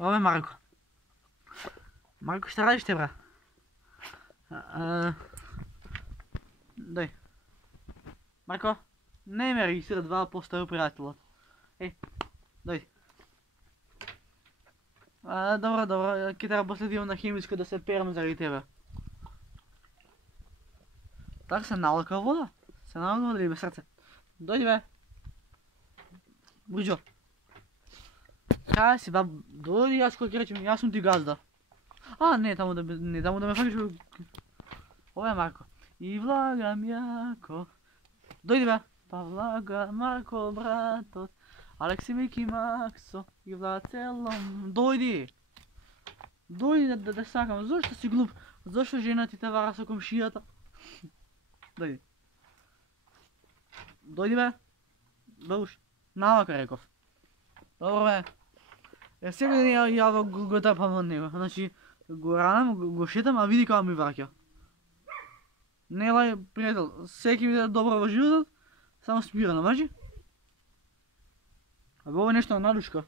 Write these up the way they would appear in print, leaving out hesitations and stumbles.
Ова е Марко. Марко, šta radiš te, bra? Дай. Марко, не ме регистрира 2 по-старо приятелът. Ей, дай. Добро, ке трябва после да имам на химиска да се перам заради тебе. Так се налъка вода. Се налъка вода ли бе, сърце? Дойди бе. Бриджо. Kaj si, bab, dojdi, jaz kako rečem, jaz sem ti gazda. Ne, tamo da me fakaš. Ovo je Marko. I vlagam jako. Dojdi be. Pa vlaga Marko, brato. Aleksi, Miki, Makso. I vlaga celom. Dojdi. Dojdi da sakam. Zašto si glup? Zašto žena ti te vara sa komšijata? Dojdi. Dojdi be. Babuš. Навака реков. Добро бе. Сега ја го тапам од него. Значи, го ранам, го шетам, а види како ми враќа. Нелај, пријател, секи биде добро во животот, само спирано, мажи? А ово е нешто на надушка.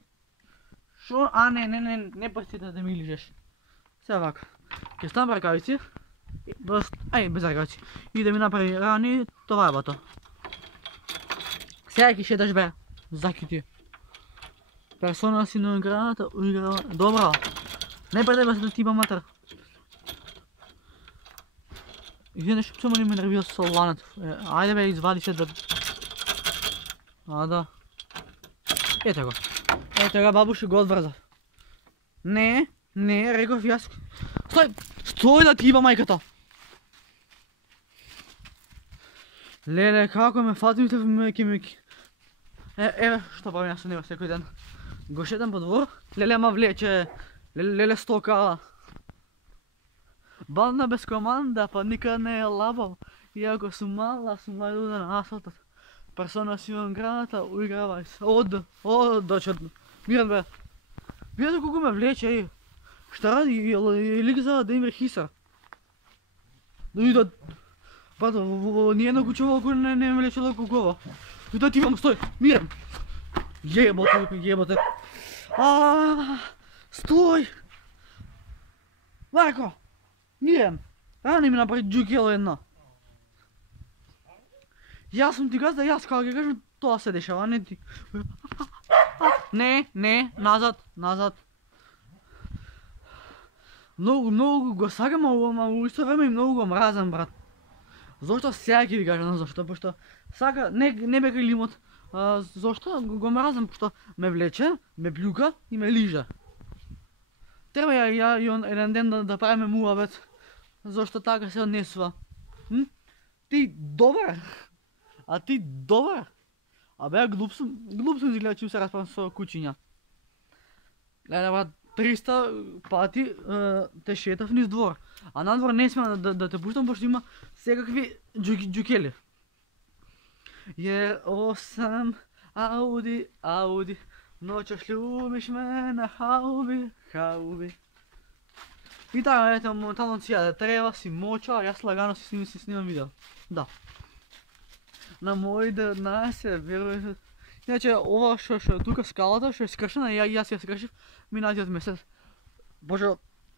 Шо? Не пастите да ми лижеш. Сега вака. Ке ставам ракавици. Без ракавици. И да ми направи рани, това е бато. Сега ќе шеташ бе. Закити. Persona si non grata, Добро. Не предай се да ти ба матър. Изведнъж чума ли ме нервира с ланът. Айде бе, извади се да... Да. Ето го. Ето го, бабу ще го отвърза. Не, реков и аз. Стой да ти ба майката. Леле, како ме фатимите в меки. Еве, што правим јас со него секој ден. Го шетам по двор, леле ма влече, леле стока. Банда без команда, па никад не е лабав. Иако сум мала, сум најдуда на асфалтот. Persona si non grata, уигравај се. Дочат. Миран бе. Видете колко ме влече, ей. Šta radi, ili ga zada da im rehisa? Da, brато, nijedno kućovo ne влече кого. Да ти имам, стой, Миран! Ебате. Стой! Марко! Миран! Рано ми направи джукело едно. Јас сум ти газда, јас како ќе кажам, тоа се дешава, а не ти. Не, назад. Многу го сакам, ама во исто време и многу го мразам, брат. Зошто сега ќе ви кажам зашто, пошто сака, не бека лимот. Зошто го мразам, пошто ме влече, ме плюка и ме лижа. Треба ја и он еден ден да правиме муабет. Зошто така се однесува. Ти добар. А ти добар. Абе, глуп сум изгледа, че се разправам со кучиња. Гледа, брат, 300 пати те шетав низ двор. А надвор не смеам да те пуштам, пошто има секакви джукели. Jer 8 Audi, noćas ljubiš me na haubi. И така, ето, моментално сега трябва си моча, а аз лагано си снимам видео. Да. На мои 19, вероятно. Иначе, ова шо тука скалата, шо е скршена, и аз ја скршив минатиот месец. Боже,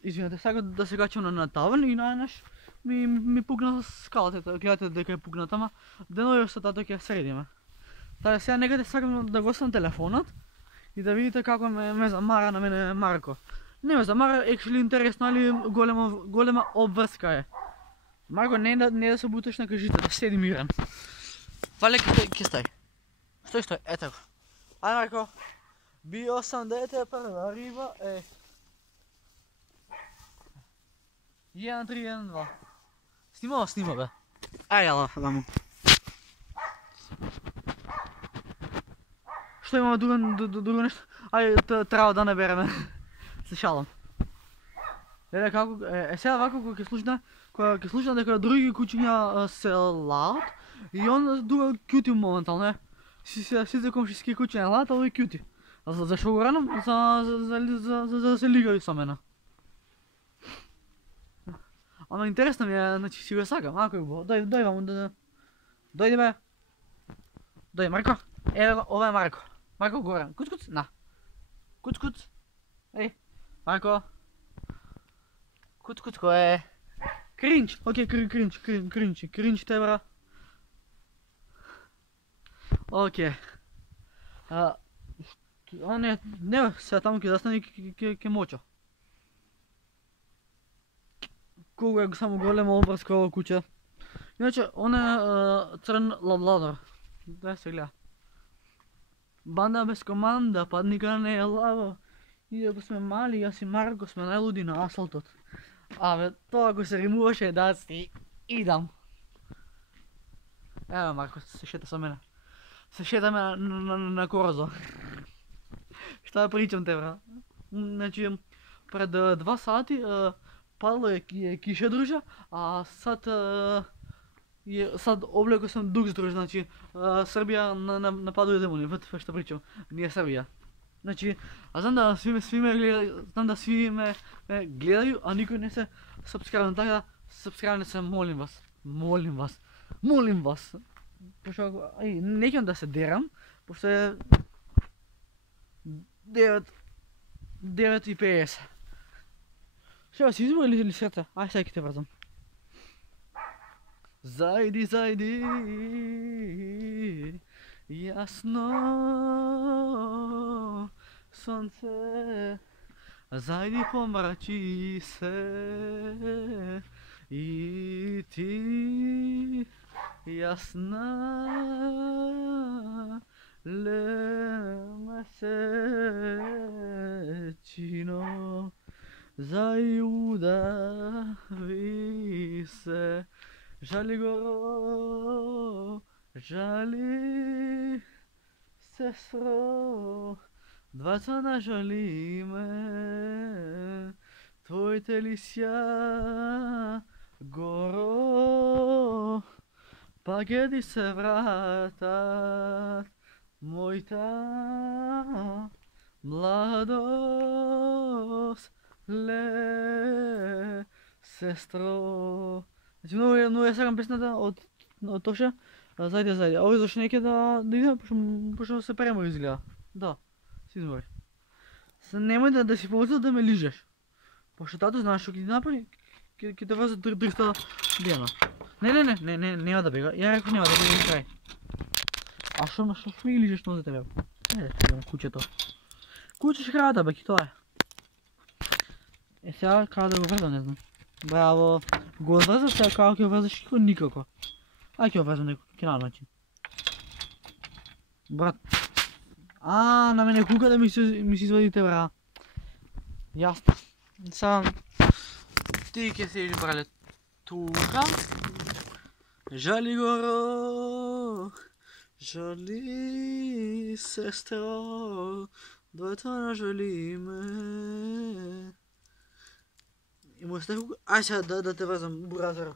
извинете, сега да се качам на таван и најнаш ми пукна скалата, гледате дека е пукната, ама денови остатато ќе ја средиме. Така сега некаде сакам да го оставам телефонот и да видите како ме замара на мене Марко. Не ме замара, actually интересно, али голема обврска е. Марко, не да се буташ на кажите, да седи мирен. Вале, ке стай. Стой, ето го. Ај, Марко, био сам дете прва риба, 1, 3, 1, 2. Снима, бе. Ај, јала, дамо. Што имаме друго нешто? Ај, треба да не береме. Се шалам. Леле, како, сега вако кога ќе слушна дека други кучиња се лаат и он дуга кјути моментално, сите комшиски кучиња лаат, а овој кјути. Зашо го ранам? За да се лигави со мене. Ама интересно ми е, значи си го сакам, ако е убаво. Дојди ваму, дојди бе. Дојди, Марко. Ова е Марко. Марко горе. Куц, на. Куц. Ej, Marko. Kucko je. Cringe, ok, cringe te bra. Ok. On je, ne, se tamo ki zastane ki močo. Kogo je samo golemo obrazkovo kuća. Inače, on je crn ladlador. Da se gleda. Banda bez komanda, pa nikada ne je lavo. Iako smo mali, jaz i Marko smo najludi na asfaltu. A to ako se rimuše da si idam. Evo Marko, se šeta sa mene. Se šeta me na korzo. Šta pričam te bra? Znači, pred 2 sati padalo je kiša druža, a sad obleko sam dug združ, znači Srbija napaduje demoni, već što pričam, nije Srbija. Znači, a znam da svi me gledaju, a niko ne se subscribe, tako da subscribe se, molim vas. Pošto, nećem da se deram, pošto je 9:50. Šta si izbor ili srca? Aj sad te vrazam. Zajdi, jasno sunce, zajdi pomrači se i ti jasna le mesečino zajudavi se. Žali goro, žali sestro, 2 cana žali me, tvoj telisja goro, pa kedy se vratat, moj ta mladost, le sestro. Znači, много е сега песната от Тоша. Зайде. А ови защо неке да иде, поšto се премо изгледа. Да, си извори. Немoj да си помисля да ме лижеш. Пощо тато знаеш што ќе ти направи, ќе те вазе 300 дена. Не, нема да бега. Ја рекох нема да бега и крај. А што ми лижеш нозете бе? Еде, имам кучето. Куче ще крада бе, тоа е. Сега kada да го врзам, не знам. Браво! Го отвързах сега, kako ќе отвързаш никако. Ай ќе отвързам некој кинал начин. Брат. На мене кука да ми се извадите бра. Ясно. Сега ти ќе седиш брале тука. Жали горо, жали сестро, двојата на жали ме. И му остави... Ай сега да те вързам, бразър.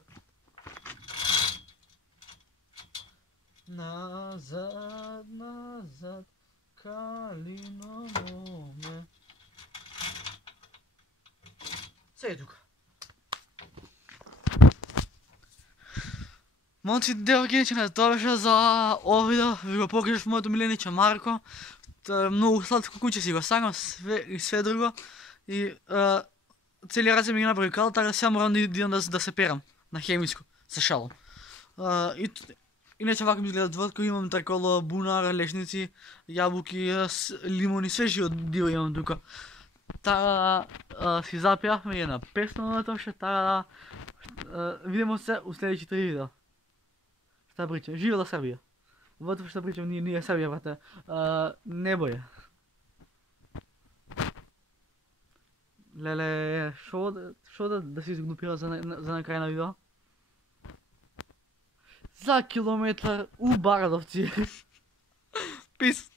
Назад, калино моме. Сега е тук. Момци, девойки, това беше за овида. Ви го покажа в моето милениче Марко. Много сладко куче си го сагам и све друго. И целият рад се ми ги направи кал, така сега морам да идам да се перам на хемиско, с шалом. Иначе вака ми изгледа двъртко, имам такова бунар, лешници, ябълки, лимони, свежи от дива имам тук. Така си запяхме една песна на това, така видимо се у следващите видео. Šta pričam, živjela Srbija. Вот šta pričam, nije Srbija, brate, nebo je. Lele, šo da si izgnupila za na kraj na video? Za kilometar u Baradovci. Peace.